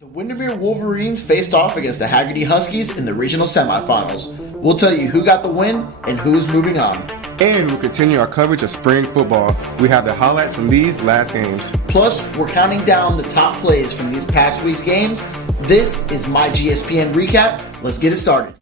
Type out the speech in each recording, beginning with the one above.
The Windermere Wolverines faced off against the Hagerty Huskies in the regional semifinals. We'll tell you who got the win and who's moving on. And we'll continue our coverage of spring football. We have the highlights from these last games. Plus, we're counting down the top plays from these past week's games. This is myGSPN Recap. Let's get it started.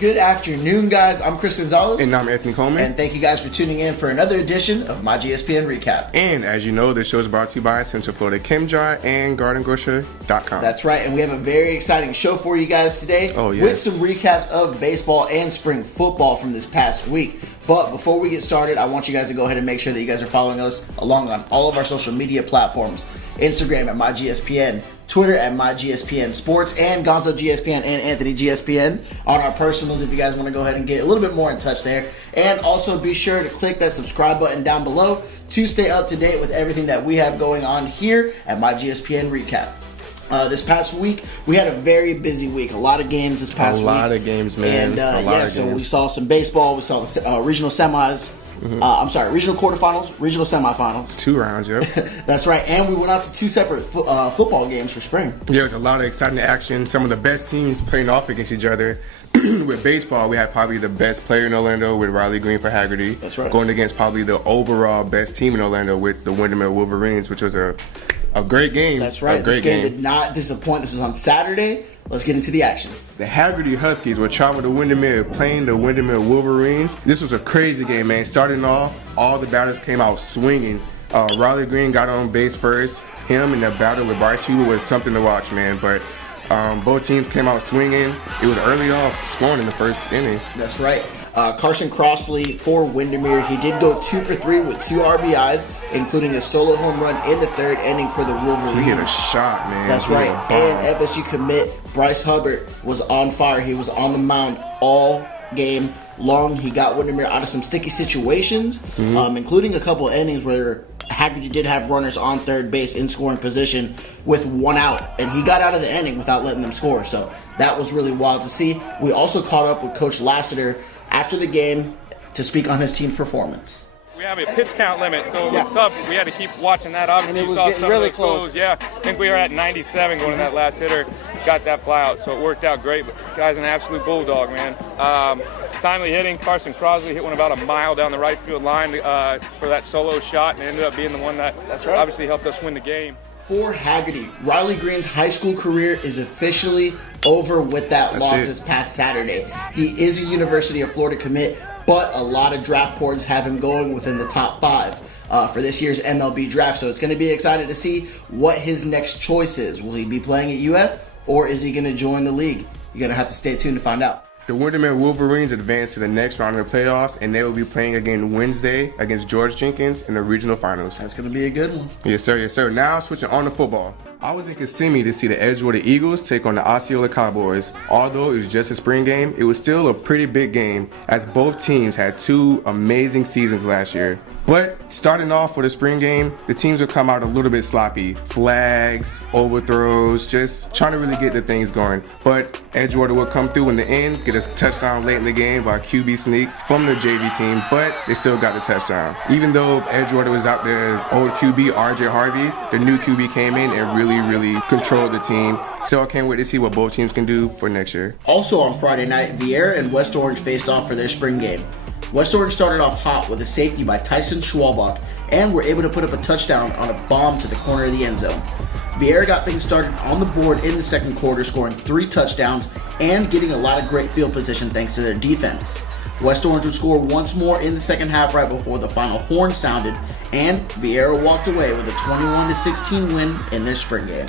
Good afternoon, guys. I'm Chris Gonzalez. And I'm Anthony Coleman. And thank you guys for tuning in for another edition of myGSPN Recap. And as you know, this show is brought to you by Central Florida ChemDry and GardenGrocer.com. That's right, and we have a very exciting show for you guys today. Oh, yes. With some recaps of baseball and spring football from this past week. But before we get started, I want you guys to go ahead and make sure that you guys are following us along on all of our social media platforms. Instagram at myGSPN, Twitter at myGSPN Sports, and Gonzo GSPN and Anthony GSPN on our personals if you guys want to go ahead and get a little bit more in touch there. And also be sure to click that subscribe button down below to stay up to date with everything that we have going on here at myGSPN Recap. This past week, we had a very busy week. A lot of games this past week. A lot of games, man. And so we saw some baseball. We saw the regional semis. Regional quarterfinals, regional semifinals. 2 rounds, yep. That's right. And we went out to 2 separate football games for spring. Yeah, there was a lot of exciting action. Some of the best teams playing off against each other. With baseball, we had probably the best player in Orlando with Riley Green for Hagerty. That's right. Going against probably the overall best team in Orlando with the Windermere Wolverines, which was a great game. That's right. This game did not disappoint. This was on Saturday. Let's get into the action. The Hagerty Huskies were traveling to Windermere, playing the Windermere Wolverines. This was a crazy game, man. Starting off, all the batters came out swinging. Riley Green got on base first. Him in the battle with Bryce Huber was something to watch, man. But both teams came out swinging. It was early off scoring in the first inning. That's right. Carson Crossley for Windermere. He did go 2 for 3 with 2 RBIs, including a solo home run in the 3rd inning for the Wolverines. He hit a shot, man. That's right. And FSU commit Bryce Hubbard was on fire. He was on the mound all game long. He got Windermere out of some sticky situations, including a couple of innings where Hagerty did have runners on third base in scoring position with 1 out, and he got out of the inning without letting them score. So that was really wild to see. We also caught up with Coach Lassiter after the game to speak on his team's performance. We have a pitch count limit, so it was tough. We had to keep watching that. Obviously, and it was you saw getting some really of those goals. Yeah, I think we were at 97 going to that last hitter. Got that fly out, so it worked out great. But the guy's an absolute bulldog, man. Timely hitting. Carson Crossley hit one about a mile down the right field line for that solo shot, and ended up being the one that obviously helped us win the game. For Hagerty, Riley Green's high school career is officially over with that loss this past Saturday. He is a University of Florida commit, but a lot of draft boards have him going within the top 5 for this year's MLB draft. So it's going to be exciting to see what his next choice is. Will he be playing at UF, or is he going to join the league? You're going to have to stay tuned to find out. The Windermere Wolverines advanced to the next round of the playoffs, and they will be playing again Wednesday against George Jenkins in the regional finals. That's going to be a good one. Yes, sir. Yes, sir. Now, switching on to football. I was in Kissimmee to see the Edgewater Eagles take on the Osceola Cowboys. Although it was just a spring game, it was still a pretty big game, as both teams had 2 amazing seasons last year. But starting off for the spring game, the teams would come out a little bit sloppy. Flags, overthrows, just trying to really get the things going. But Edgewater would come through in the end, get a touchdown late in the game by QB sneak from the JV team, but they still got the touchdown. Even though Edgewater was out there, old QB RJ Harvey, the new QB came in and really controlled the team. So I can't wait to see what both teams can do for next year. Also on Friday night, Viera and West Orange faced off for their spring game. West Orange started off hot with a safety by Tyson Schwalbach and were able to put up a touchdown on a bomb to the corner of the end zone. Viera got things started on the board in the second quarter, scoring 3 touchdowns and getting a lot of great field position thanks to their defense. West Orange would score once more in the second half right before the final horn sounded, and Viera walked away with a 21-16 win in their spring game.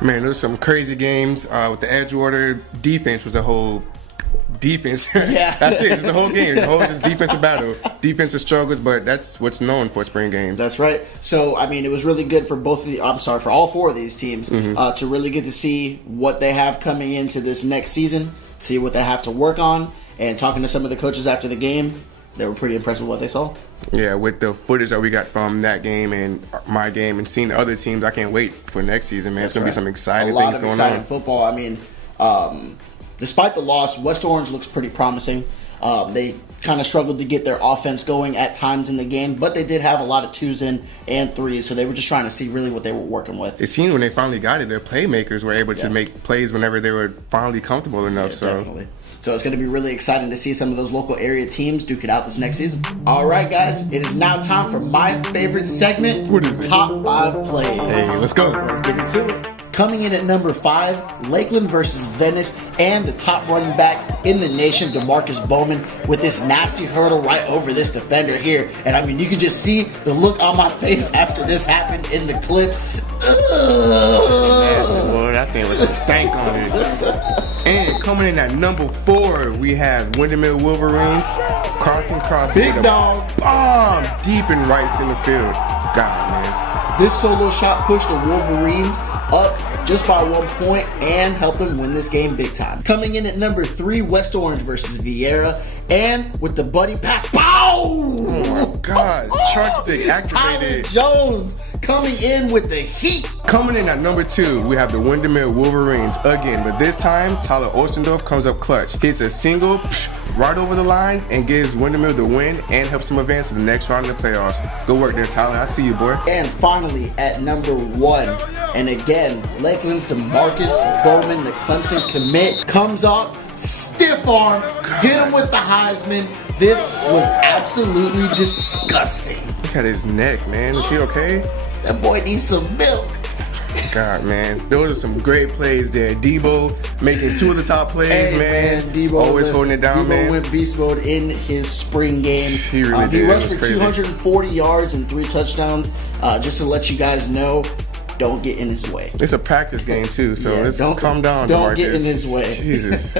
Man, there's some crazy games with the Edgewater defense. Was a whole defense. Yeah. That's it. It's the whole game. The whole just defensive battle. Defensive struggles, but that's what's known for spring games. That's right. So, I mean, it was really good for for all 4 of these teams to really get to see what they have coming into this next season, see what they have to work on. And talking to some of the coaches after the game, they were pretty impressed with what they saw. Yeah, with the footage that we got from that game and my game and seeing the other teams, I can't wait for next season, man. It's going to be some exciting things going on. A lot of exciting football. I mean, despite the loss, West Orange looks pretty promising. They kind of struggled to get their offense going at times in the game, but they did have a lot of 2s in and 3s, so they were just trying to see really what they were working with. It seemed when they finally got it, their playmakers were able to make plays whenever they were finally comfortable enough. Definitely. So it's going to be really exciting to see some of those local area teams duke it out this next season. All right, guys, it is now time for my favorite segment. What is it? Top 5 plays. Hey, let's go. Let's get into it. Coming in at number 5, Lakeland versus Venice, and the top running back in the nation, Demarkcus Bowman, with this nasty hurdle right over this defender here. And I mean, you can just see the look on my face after this happened in the clip. Nasty, Lord, that thing was a stank on it. And coming in at number 4, we have Windermere Wolverines crossing Big dog bomb deep in right center field. God, man. This solo shot pushed the Wolverines up just by 1 point and helped them win this game big time. Coming in at number 3, West Orange versus Viera, and with the buddy pass, pow! Oh my God, truck stick activated. Tyler Jones coming in with the heat. Coming in at number 2, we have the Windermere Wolverines again, but this time Tyler Ostendorf comes up clutch, hits a single right over the line and gives Windermere the win and helps them advance to the next round of the playoffs. Good work there, Tyler. I see you, boy. And finally, at number 1, and again, Lakeland's Demarkcus Bowman, the Clemson commit, comes up, stiff arm, hit him with the Heisman. This was absolutely disgusting. Look at his neck, man. Is he okay? That boy needs some milk. God, man. Those are some great plays there. Debo making 2 of the top plays, man. Debo always holding it down, man. Debo went beast mode in his spring game. He really did. He rushed for crazy. 240 yards and 3 touchdowns. Just to let you guys know, don't get in his way. It's a practice game, too, so let's calm down, Don't Demarkcus. get in his way. Jesus.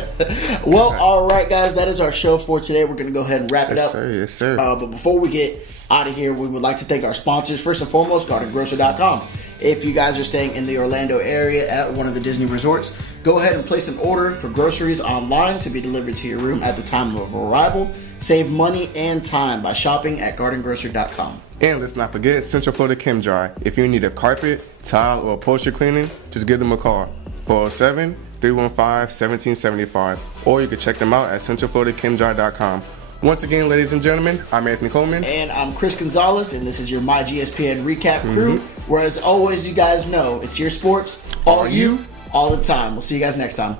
Well, all right, guys. That is our show for today. We're going to go ahead and wrap it up. Yes, sir. But before we get out of here, we would like to thank our sponsors. First and foremost, GardenGrocer.com. If you guys are staying in the Orlando area at one of the Disney resorts, go ahead and place an order for groceries online to be delivered to your room at the time of arrival. Save money and time by shopping at GardenGrocer.com. And let's not forget Central Florida Chem Dry. If you need a carpet, tile, or upholstery cleaning, just give them a call. 407-315-1775. Or you can check them out at CentralFloridaChemDry.com. Once again, ladies and gentlemen, I'm Anthony Coleman. And I'm Chris Gonzalez, and this is your myGSPN recap crew. Where, as always, you guys know, it's your sports, all you, all the time. We'll see you guys next time.